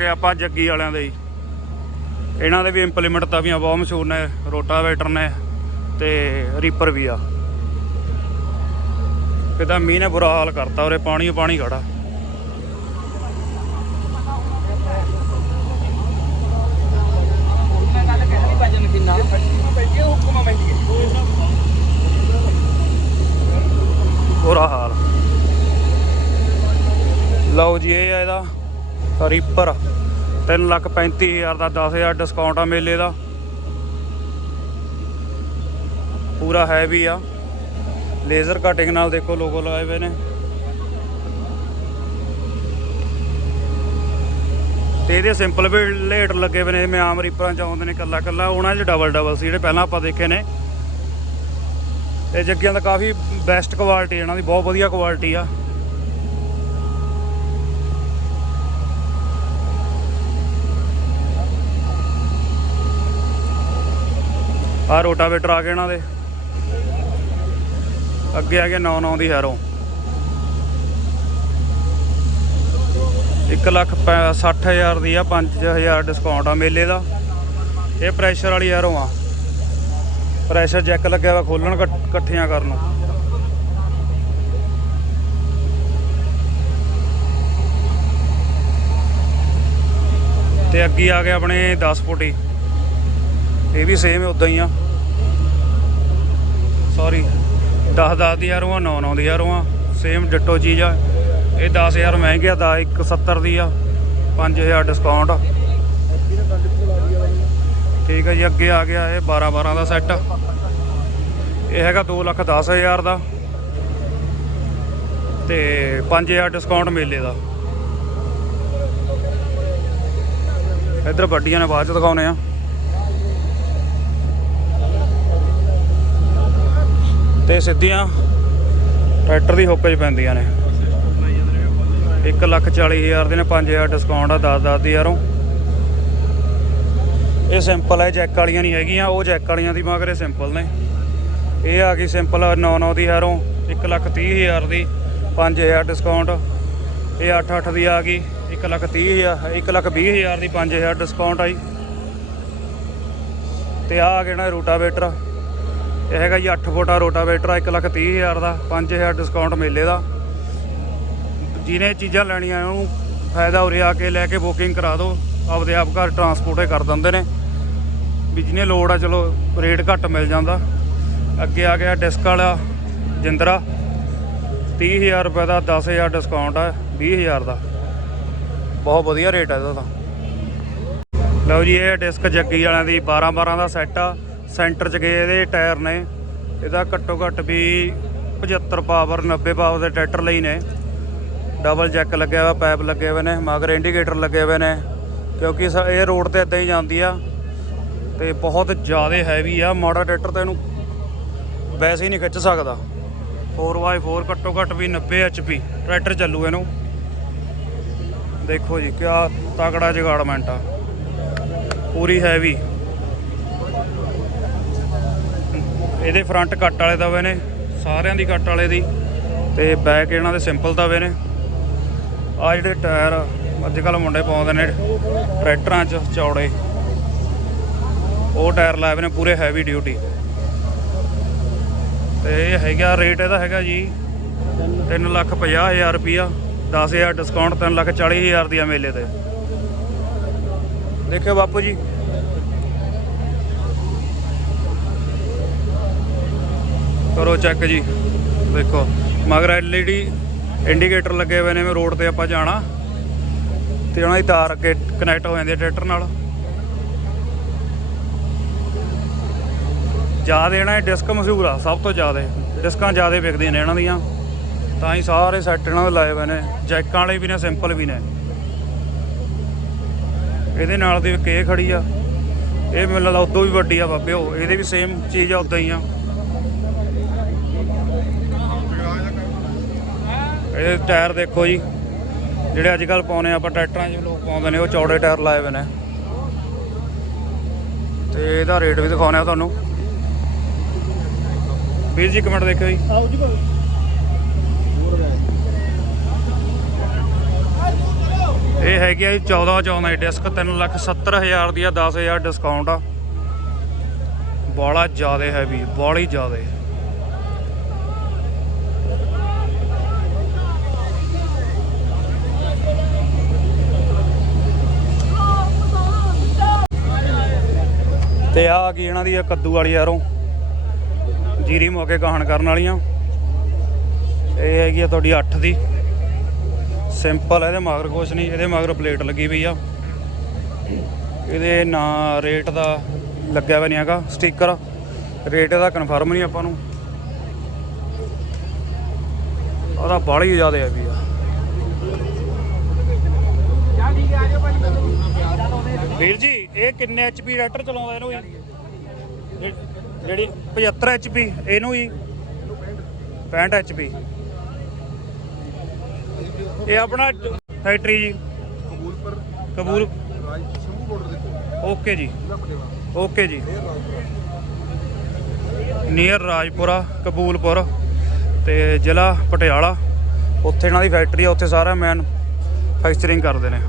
ਗਏ ਆਪਾਂ ਜੱਗੀ ਵਾਲਿਆਂ ਦੇ ਹੀ। ਇਹਨਾਂ ਦੇ ਵੀ ਇੰਪਲੀਮੈਂਟ ਤਵੀਆਂ ਬਹੁਤ ਮਸ਼ਹੂਰ ਨੇ, ਰੋਟਾਵੇਟਰ ਨੇ ਤੇ ਰੀਪਰ ਵੀ ਆ। ਕਿਦਾ ਮੀਂਹ ਨੇ ਬੁਰਾ ਹਾਲ ਕਰਤਾ, ਉਰੇ ਪਾਣੀ ਪਾਣੀ ਖੜਾ। ਬੁਰਾ ਹਾਲ। ਲਓ ਜੀ, ਇਹ ਆ ਇਹਦਾ। ਰੀਪਰ 335000 ਦਾ 10000 ਡਿਸਕਾਊਂਟ ਆ ਮੇਲੇ ਦਾ। ਪੂਰਾ ਹੈ ਵੀ ਆ। ਲੇਜ਼ਰ ਕਟਿੰਗ ਨਾਲ ਦੇਖੋ ਲੋਗੋ ਲਾਏ ਹੋਏ ਨੇ। ਤੇ ਇਹਦੇ ਸਿੰਪਲ ਵੀ ਲੇਟ ਲੱਗੇ ਹੋਏ ਨੇ, ਜਿਵੇਂ ਆਮ ਰੀਪਰਾਂ ਚ ਆਉਂਦੇ ਨੇ ਕੱਲਾ ਕੱਲਾ ਉਹਨਾਂ 'ਚ ਡਬਲ ਡਬਲ ਸੀ, ਜਿਹੜੇ ਪਹਿਲਾਂ ਆਪਾਂ ਦੇਖੇ ਨੇ। ਇਹ ਜੱਗੀਆਂ ਦਾ ਕਾਫੀ ਬੈਸਟ ਕੁਆਲਿਟੀ ਇਹਨਾਂ ਦੀ ਬਹੁਤ ਵਧੀਆ ਕੁਆਲਿਟੀ ਆ। ਆ ਰੋਟਾਵੇਟਰ ਆ ਗਏ ਇਹਨਾਂ ਦੇ। ਅੱਗੇ ਆ ਗਏ 99 ਦੀ ਹੈਰੋ। 1 ਲੱਖ 60000 ਦੀ ਆ 5000 ਡਿਸਕਾਊਂਟ ਆ ਮੇਲੇ ਦਾ। ਇਹ ਪ੍ਰੈਸ਼ਰ ਵਾਲੀ ਹੈਰੋ ਆ। ਪ੍ਰੈਸ਼ਰ ਚੈੱਕ ਲੱਗਿਆ ਵਾ ਖੋਲਣ ਇਕੱਠੀਆਂ ਕਰਨ ਨੂੰ। ਤੇ ਅੱਗੇ ਆ ਗਿਆ ਆਪਣੇ 10 ਫੁੱਟੀ ਇਹ ਵੀ ਸੇਮ ਉਦਾਂ ਹੀ ਆ। ਸੌਰੀ 10 10 ਦੀ ਯਾਰੋਂ 9 9 ਦੀ ਯਾਰੋਂ ਸੇਮ ਡਿੱਟੋ ਚੀਜ਼ ਆ। ਇਹ 10000 ਮਹਿੰਗੀ ਆ ਦਾ 170 ਦੀ ਆ। 5000 ਡਿਸਕਾਊਂਟ ਠੀਕ ਹੈ ਜੀ, ਅੱਗੇ ਆ ਗਿਆ ਇਹ 12 12 ਦਾ ਸੈੱਟ ਇਹ ਹੈਗਾ 2 ਲੱਖ 10 ਹਜ਼ਾਰ ਦਾ। ਤੇ 5000 ਡਿਸਕਾਊਂਟ ਮੇਲੇ ਦਾ। ਇੱਧਰ ਵੱਡੀਆਂ ਨੇ ਬਾਅਦ ਚ ਦਿਖਾਉਨੇ ਆ। ਤੇ ਸਿੱਧੀਆਂ ਟਰੈਕਟਰ ਦੀ ਹੁੱਕ 'ਚ ਪੈਂਦੀਆਂ ਨੇ। 1 ਲੱਖ 40 ਹਜ਼ਾਰ ਦੇ ਨੇ 5000 ਡਿਸਕਾਊਂਟ ਆ 10 10 ਦੀ ਯਾਰੋਂ ਇਹ ਸਿੰਪਲ ਹੈ ਜੈਕ ਵਾਲੀਆਂ ਨਹੀਂ ਹੈਗੀਆਂ, ਉਹ ਜੈਕ ਵਾਲੀਆਂ ਦੀ ਮਗਰ ਇਹ ਸਿੰਪਲ ਨੇ। ਇਹ ਆ ਗਈ ਸਿੰਪਲ 9 9 ਦੀ ਹੈਰੋਂ 1 ਲੱਖ 30 ਹਜ਼ਾਰ ਦੀ 5000 ਡਿਸਕਾਊਂਟ ਇਹ 8 8 ਦੀ ਆ ਗਈ 1 ਲੱਖ 30 ਹਜ਼ਾਰ 1 ਲੱਖ 20 ਹਜ਼ਾਰ ਦੀ 5000 ਡਿਸਕਾਊਂਟ ਆਈ। ਤੇ ਆ ਆ ਗਿਆ ਨਾ ਰੂਟਾਵੇਟਰ। ਇਹ ਹੈਗਾ ਜੀ 8 ਫੁੱਟਾ ਰੋਟਾਵੇਟਰ 1 ਲੱਖ 30 ਹਜ਼ਾਰ ਦਾ 5000 ਡਿਸਕਾਊਂਟ ਮੇਲੇ ਦਾ। ਜਿਹਨੇ ਚੀਜ਼ਾਂ ਲੈਣੀਆਂ ਉਹਨੂੰ ਫਾਇਦਾ ਉਰੇ ਆ ਕੇ ਲੈ ਕੇ ਬੁਕਿੰਗ ਕਰਾ ਦਿਓ। ਆਪਦੇ ਆਪ ਘਰ ਟਰਾਂਸਪੋਰਟ ਕਰ ਦਿੰਦੇ ਨੇ। ਵੀ ਜਿਹਨੇ ਲੋੜ ਆ, ਚਲੋ ਰੇਟ ਘੱਟ ਮਿਲ ਜਾਂਦਾ। ਅੱਗੇ ਆ ਗਿਆ ਡਿਸਕ ਵਾਲਾ ਜਿੰਦਰਾ। 30000 ਰੁਪਏ ਦਾ 10000 ਡਿਸਕਾਊਂਟ ਆ 20000 ਦਾ। ਬਹੁਤ ਵਧੀਆ ਰੇਟ ਆ ਇਹਦਾ ਤਾਂ। ਲਓ ਜੀ, ਇਹ ਡਿਸਕ ਜੱਗੀ ਵਾਲਿਆਂ ਦੀ 12 12 ਦਾ ਸੈੱਟ ਆ। ਸੈਂਟਰ 'ਚ ਗਏ, ਇਹਦੇ ਟਾਇਰ ਨੇ। ਇਹਦਾ ਘੱਟੋ ਘੱਟ ਵੀ 75 ਪਾਵਰ 90 ਪਾਵਰ ਦੇ ਟਰੈਕਟਰ ਲਈ ਨੇ। ਡਬਲ ਜੈਕ ਲੱਗਿਆ ਹੋਇਆ ਪਾਈਪ ਲੱਗੇ ਹੋਏ ਨੇ, ਮਗਰ ਇੰਡੀਕੇਟਰ ਲੱਗੇ ਹੋਏ ਨੇ, ਕਿਉਂਕਿ ਸ- ਇਹ ਰੋਡ ਤੇ ਇਦਾਂ ਹੀ ਜਾਂਦੀ ਆ। ਤੇ ਬਹੁਤ ਜ਼ਿਆਦਾ ਹੈਵੀ ਆ, ਮਾੜਾ ਟਰੈਕਟਰ ਤਾਂ ਇਹਨੂੰ ਵੈਸੇ ਹੀ ਨਹੀਂ ਖਿੱਚ ਸਕਦਾ। 4x4 ਘੱਟੋ ਘੱਟ ਵੀ 90 HP ਟਰੈਕਟਰ ਚੱਲੂ ਇਹਨੂੰ। ਦੇਖੋ ਜੀ, ਕਿਆ ਤਕੜਾ ਜਗਾੜਮੈਂਟ ਆ। ਪੂਰੀ ਹੈਵੀ ਇਹਦੇ ਫਰੰਟ ਕੱਟ ਵਾਲੇ ਦਵੇ ਨੇ, ਸਾਰਿਆਂ ਦੀ ਕੱਟ ਵਾਲੇ ਦੀ ਤੇ ਬੈਕ ਇਹਨਾਂ ਦੇ ਸਿੰਪਲ ਦਵੇ ਨੇ। ਆ ਜਿਹੜੇ ਟਾਇਰ ਅੱਜ ਕੱਲ ਮੁੰਡੇ ਪਾਉਂਦੇ ਨੇ ਟਰੈਕਟਰਾਂ 'ਚ ਚੌੜੇ। ਉਹ ਟਾਇਰ ਲਾਏ ਹੋਏ ਨੇ ਪੂਰੇ ਹੈਵੀ ਡਿਊਟੀ ਤੇ ਇਹ ਹੈਗਾ ਰੇਟ ਇਹਦਾ ਹੈਗਾ ਜੀ 3 ਲੱਖ 50 ਹਜ਼ਾਰ ਰੁਪਿਆ 10000 ਡਿਸਕਾਊਂਟ 3 ਲੱਖ 40 ਹਜ਼ਾਰ ਦੀ ਆ ਮੇਲੇ ਤੇ। ਦੇਖਿਓ ਬਾਪੂ ਜੀ ਕਰੋ ਚੈੱਕ ਜੀ। ਦੇਖੋ, ਮਗਰ ਐਲਈਡੀ ਇੰਡੀਕੇਟਰ ਲੱਗੇ ਹੋਏ ਨੇ ਮੈਂ ਰੋਡ ਤੇ ਆਪਾਂ ਜਾਣਾ। ਤੇ ਉਹਨਾਂ ਦੀ ਤਾਰ ਅੱਗੇ ਕਨੈਕਟ ਹੋ ਜਾਂਦੀ ਹੈ ਟਰੈਕਟਰ ਨਾਲ। ਜ਼ਿਆਦਾ ਇਹਨਾਂ ਦੇ ਡਿਸਕ ਮਸ਼ਹੂਰ ਆ, ਸਭ ਤੋਂ ਜ਼ਿਆਦਾ। ਡਿਸਕਾਂ ਜ਼ਿਆਦਾ ਵਿਕਦੀਆਂ ਨੇ ਇਹਨਾਂ ਦੀਆਂ। ਤਾਂ ਹੀ ਸਾਰੇ ਸੈੱਟ ਇਹਨਾਂ ਦੇ ਲਾਏ ਹੋਏ ਨੇ। ਜੈਕਾਂ ਵਾਲੇ ਵੀ ਨੇ ਸਿੰਪਲ ਵੀ ਨੇ। ਇਹਦੇ ਨਾਲ ਦੀ ਕੇ ਖੜੀ ਆ। ਇਹ ਮੈਨੂੰ ਲੱਗਦਾ ਉਦੋਂ ਵੀ ਵੱਡੀ ਆ ਬਾਬੇ ਉਹ। ਇਹਦੇ ਵੀ ਸੇਮ ਚੀਜ਼ ਆ, ਉਦਾਂ ਹੀ ਆ। ਇਹ ਟਾਇਰ ਦੇਖੋ ਜੀ ਜਿਹੜੇ ਅੱਜ ਕੱਲ ਪਾਉਨੇ ਆਪਾਂ ਟਰੈਕਟਰਾਂ 'ਚ ਲੋਕ ਪਾਉਂਦੇ ਨੇ ਉਹ ਚੌੜੇ ਟਾਇਰ ਲਾਏ ਹੋਏ ਨੇ। ਤੇ ਇਹਦਾ ਰੇਟ ਵੀ ਦਿਖਾਉਣੇ ਆ ਤੁਹਾਨੂੰ। ਵੀਰ ਜੀ ਕਮੈਂਟ ਦੇਖਿਓ ਜੀ। ਆਓ ਜੀ ਇਹ ਹੈਗੀ ਆ ਜੀ 14 14 ਡਿਸਕ 3 ਲੱਖ 70 ਹਜ਼ਾਰ ਦੀ ਆ 10000 ਡਿਸਕਾਊਂਟ ਆ। ਬਾਲਾ ਜ਼ਿਆਦੇ ਹੈਵੀ ਬਾਲੀ ਜ਼ਿਆਦੇ। ਤੇ ਆ ਆ ਗਈ ਇਹਨਾਂ ਦੀ ਆ ਕੱਦੂ ਵਾਲੀ ਯਾਰੋਂ। ਜੀਰੀ ਮੌਕੇ ਕਹਾਣ ਕਰਨ ਵਾਲੀਆਂ। ਇਹ ਹੈਗੀ ਆ ਤੁਹਾਡੀ 8 ਦੀ। ਸਿੰਪਲ ਇਹਦੇ ਮਗਰ ਕੁਛ ਨਹੀਂ, ਇਹਦੇ ਮਗਰ ਪਲੇਟ ਲੱਗੀ ਪਈ ਆ। ਇਹਦੇ ਨਾ ਰੇਟ ਦਾ ਲੱਗਿਆ ਹੋਇਆ ਨਹੀਂ ਹੈਗਾ, ਸਟicker। ਰੇਟ ਇਹਦਾ ਕਨਫਰਮ ਨਹੀਂ ਆਪਾਂ ਨੂੰ। ਉਹਦਾ ਬਾਹਲੀ ਜ਼ਿਆਦਾ ਹੈ ਵੀ ਆ ਚੱਲ ਠੀਕ ਹੈ ਆ ਜਾਓ ਭਾਜੀ ਚੱਲ ਉਹਦੇ ਵੀਰ ਜੀ ਇਹ ਕਿੰਨੇ ਐਚਪੀ ਰੈਕਟਰ ਚਲਾਉਂਦਾ ਇਹਨੂੰ ਜੀ? ਜਿਹ- ਜਿਹੜੀ 75 ਐਚਪੀ ਇਹਨੂੰ ਹੀ 65 ਐਚਪੀ ਇਹ ਆਪਣਾ ਫੈਕਟਰੀ ਜੀ। ਕਬੂਲਪੁਰ। ਕਬੂਲ ਸ਼ੰਭੂ ਬਾਰਡਰ ਦੇ ਕੋਲ। ਓਕੇ ਜੀ। ਓਕੇ ਜੀ। ਨੀਅਰ ਰਾਜਪੁਰਾ। ਕਬੂਲਪੁਰ ਤੇ ਜ਼ਿਲ੍ਹਾ ਪਟਿਆਲਾ। ਉੱਥੇ ਇਹਨਾਂ ਦੀ ਫੈਕਟਰੀ ਆ ਉੱਥੇ ਸਾਰਾ ਮੈਨ ਫੈਕਚਰਿੰਗ ਕਰਦੇ ਨੇ।